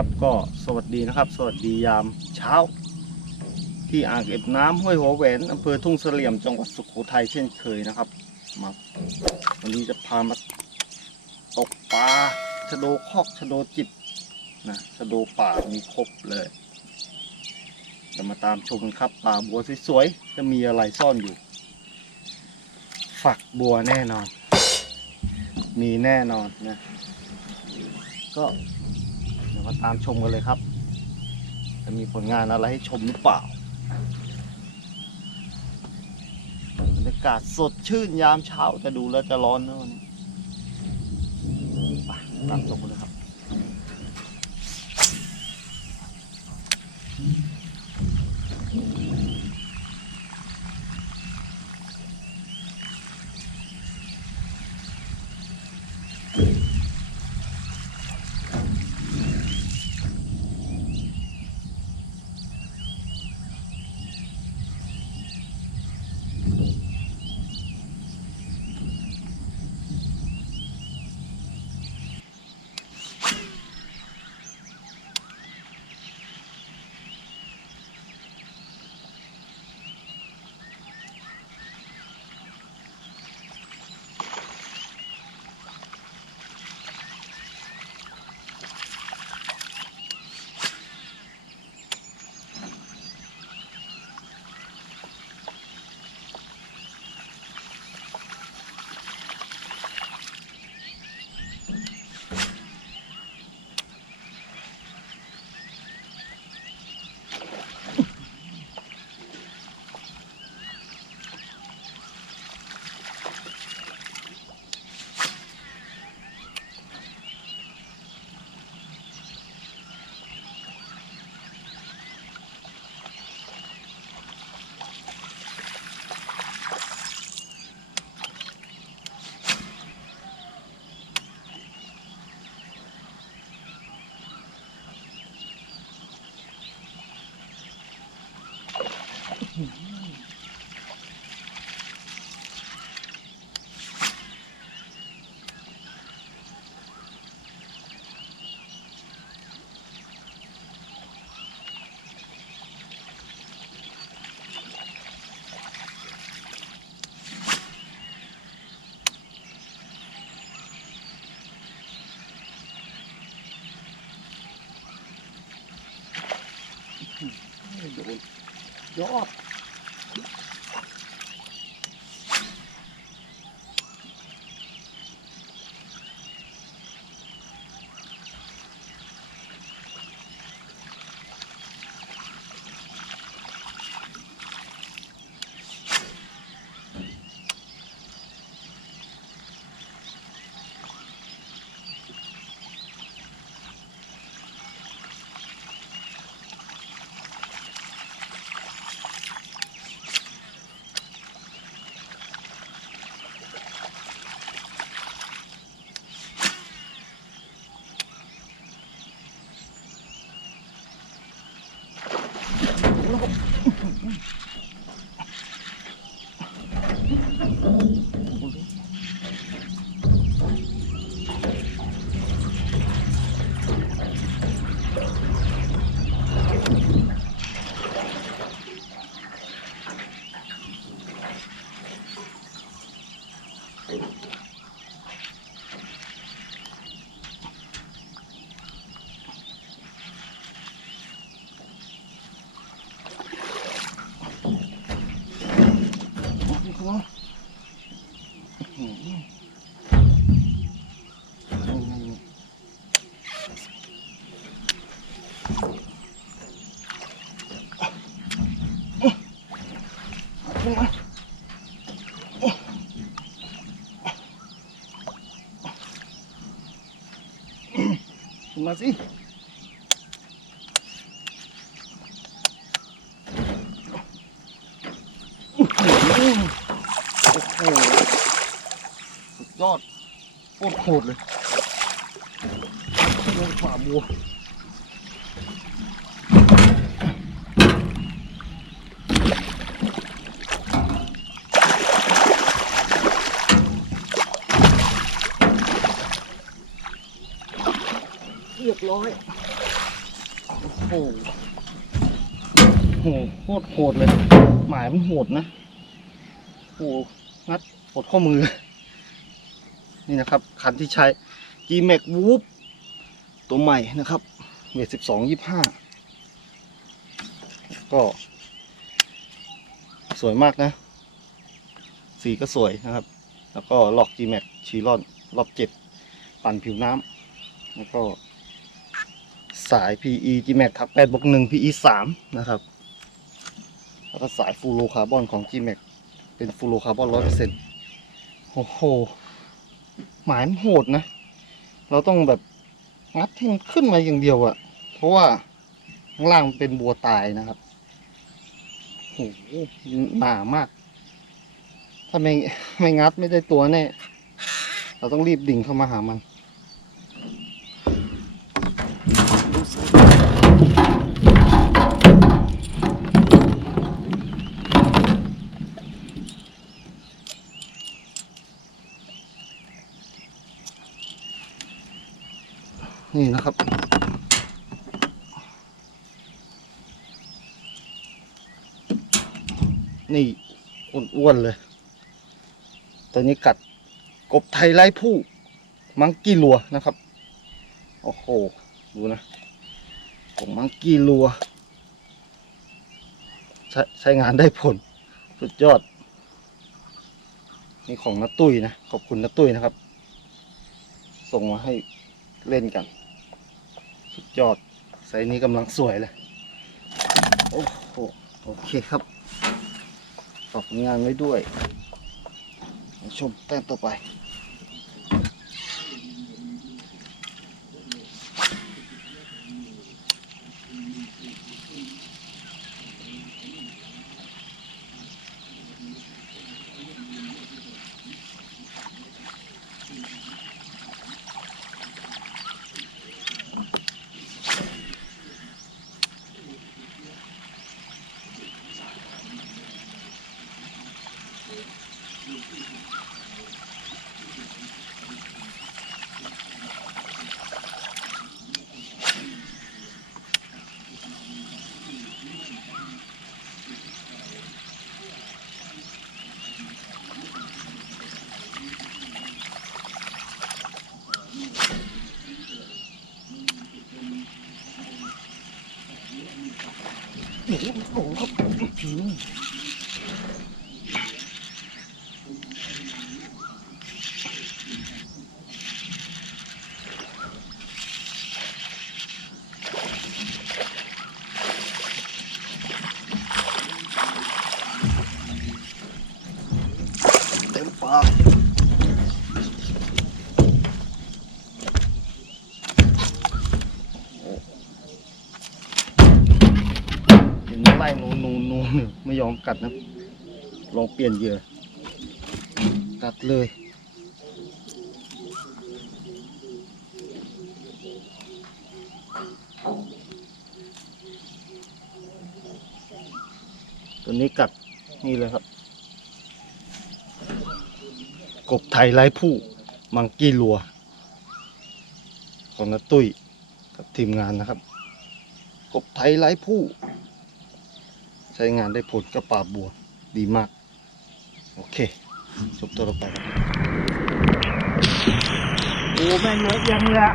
ครับก็สวัสดีนะครับ สวัสดียามเช้า ที่อ่างเก็บน้ำห้วยหัวแหวนอำเภอทุ่งเสลี่ยมจังหวัดสุโขทัยเช่นเคยนะครับมาวันนี้จะพามาตกปลาชะโดคอกชะโดจิบนะชะโดป่ามีครบเลยจะมาตามชมกันครับป่าบัวสวยๆจะมีอะไรซ่อนอยู่ ฝักบัวแน่นอน มีแน่นอนนะก็ มาตามชมกันเลยครับ จะมีผลงานอะไรให้ชมหรือเปล่าบรรยากาศสดชื่นยามเช้าจะดูแล้วจะร้อนนะวันนี้ไปตามชมกันเลยครับโด นย อดขึ้นมาขึ้นมาสิโอ้โหโอ้โหสุด ยอดโคตรโหดเลยลงฝ่าบัวเรียบร้อยโหโหโคตรโหดเลย หมายมันโหดนะ โอ้งัดปวดข้อมือ นี่นะครับ คันที่ใช้ G Max Whoop ตัวใหม่นะครับเวทสิบสองยี่ห้าก็ สวยมากนะ สีก็สวยนะครับ แล้วก็ล็อก G Max ชีรอนรอบเจ็ดปั่นผิวน้ำแล้วก็สาย PE G Max ทัก8บวก1 PE 3นะครับ แล้วก็สายฟูโรคาร์บอนของ G Max เป็นฟูโรคาร์บอนร้อยเปอร์เซ็นต์โอ้โห หมายมันโหดนะ เราต้องแบบงัดให้มันขึ้นมาอย่างเดียวอะเพราะว่าข้างล่างมันเป็นบัวตายนะครับโอ้โหหนามาก ถ้าไม่ไม่งัดไม่ได้ตัวแน่ เราต้องรีบดิ่งเข้ามาหามัน นี่นะครับ นี่อ้วนๆเลย ตัวนี้กัดกบไทยไล่ผู้ มังกี้ลัวนะครับ โอ้โห ดูนะกบมังกี้ลัว ใช้ใช้งานได้ผล สุดยอด นี่ของนัตุ้ยนะ ขอบคุณนัตุ้ยนะครับ ส่งมาให้เล่นกัน สุดยอดไซส์นี้กำลังสวยเลย โอ้โห โอเคครับฝากผลงานไว้ด้วย ชมแต้มต่อไป โอ้โหครับอื้อหือเต็มปากเห็นไล่นูนนูนนูนไม่ย อมกัดนะลองเปลี่ยนเหยื่อกัดเลย ตัวนี้กัดนี่เลยครับ กบไทยไร้ผู้มังกี้ลัว ของนัตุ้ยกับทีมงานนะครับ กบไทยไร้ผู้ ใช้งานได้ผลกับป่าบัวดีมาก โอเคจบตัวต่อไปครับโอ้แม่งเยอะยังเลยอะ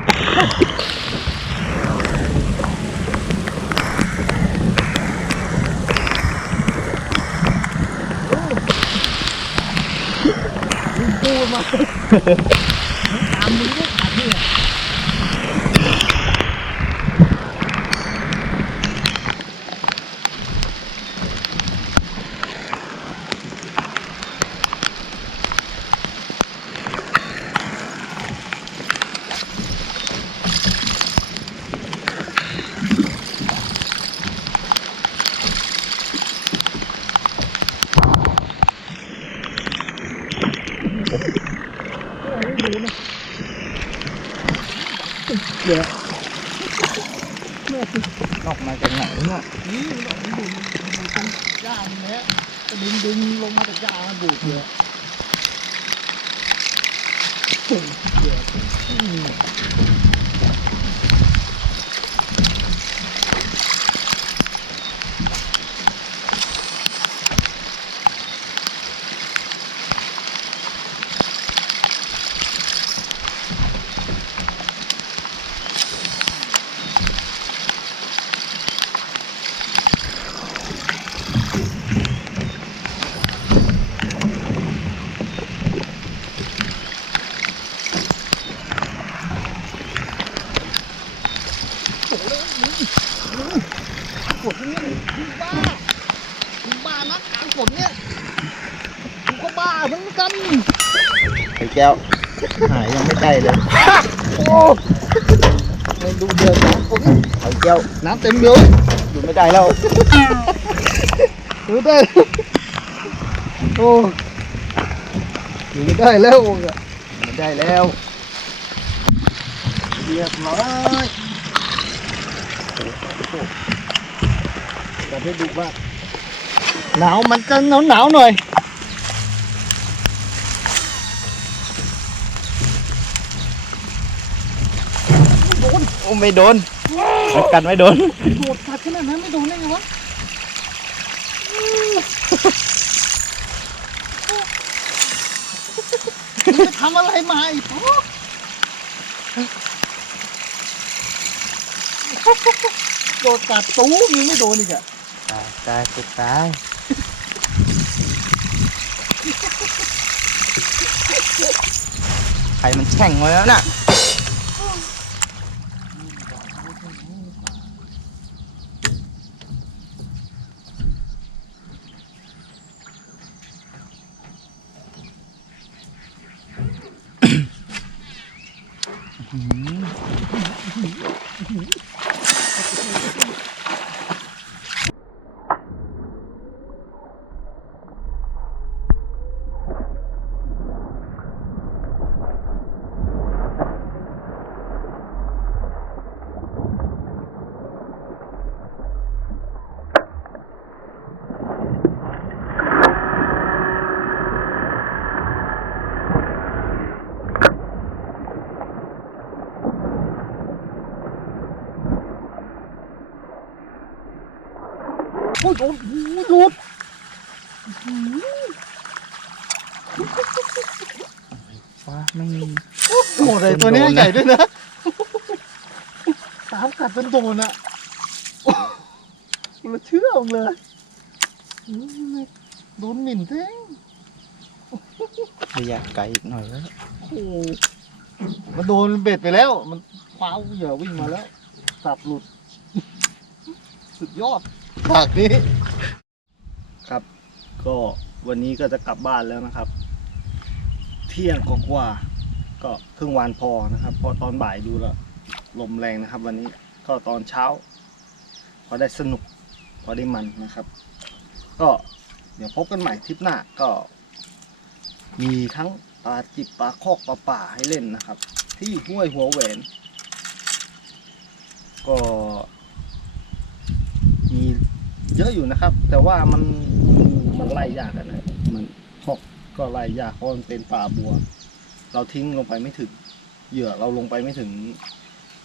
พูดมาตามมือก็ขาดเนี่ย ออกมาจากไหนเนี่ยนี่มันออกมันดูดมันตรงย่างเนี้ยก็ดึงดึงลงมาจากย่างมันดูดเลยโอ้ยเดี๋ยวอืม โหเลยมึงมึงฝนเนี่ยมึงบ้ามึงบ้านะกลางฝนเนี่ยกูก็บ้าเหมือนกัน ไอ้แก้ว หายยังไม่ได้เลยโอ้ไม่ดูเดือดกลางฝนไอ้แก้ว น้ำเต็มเดียวอยู่ไม่ได้แล้วดูได้โอ้อยู่ไม่ได้แล้วโอ้ยไม่ได้แล้วเรียบร้อยจะให้ดูว่าหนาวมันจะหนาวหนาวๆหน่อย โอ้ไม่โดนมันกันไม่โดนโดดกัดขนาดนั้นไม่โดนได้ไงวะมึงจะทำอะไรมาอีกพ่อโดดกัดตู้มึงไม่โดนอีกอะตายตายจะตายใครมันแช่งไว้แล้วน่ะ โอ้ยโดนโอ้ยโดนฟ้าไม่มีโอ้โหเลยตัวเนี้ยใหญ่ด้วยนะสามกัดเป็นโดนอะโอ้โหเราเชื่อมึงเลยอืมโดนหมิ่นแท้งระยะไกลอีกหน่อยแล้วโอ้โหมันโดนเบ็ดไปแล้ว มันคว้าเหยื่อวิ่งมาแล้วสับหลุด สุดยอด ฉากนี้ ครับ ก็วันนี้ก็จะกลับบ้านแล้วนะครับ เที่ยงกว่าๆก็ครึ่งวันพอนะครับ พอตอนบ่ายดูแล้วลมแรงนะครับ วันนี้ก็ตอนเช้า พอได้สนุก พอได้มันนะครับ ก็เดี๋ยวพบกันใหม่ทริปหน้าก็ มีทั้งปลาจิบปลาคอกปลาป่าให้เล่นนะครับ ที่ห้วยหัวแหวน ก็ เยอะอยู่นะครับ แต่ว่ามันมันไล่ยากอะนะมันคอกก็ไล่ยากเพราะมันเป็นป่าบัว เราทิ้งลงไปไม่ถึงเหยื่อเราลงไปไม่ถึง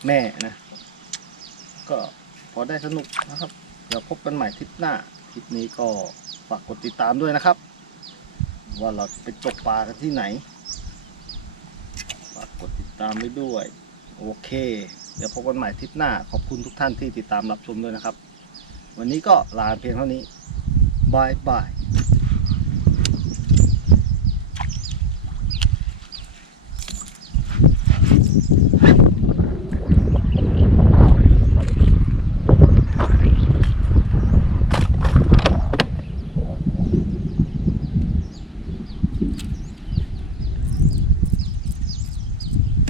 แม่นะ ก็พอได้สนุกนะครับ เดี๋ยวพบกันใหม่ทิปหน้าทิปนี้ก็ฝากกดติดตามด้วยนะครับ ว่าเราไปตกปลากันที่ไหนฝากกดติดตามไว้ด้วย โอเค เดี๋ยวพบกันใหม่ทิปหน้า ขอบคุณทุกท่านที่ติดตามรับชมด้วยนะครับ วันนี้ก็ลาเพียงเท่านี้บายบาย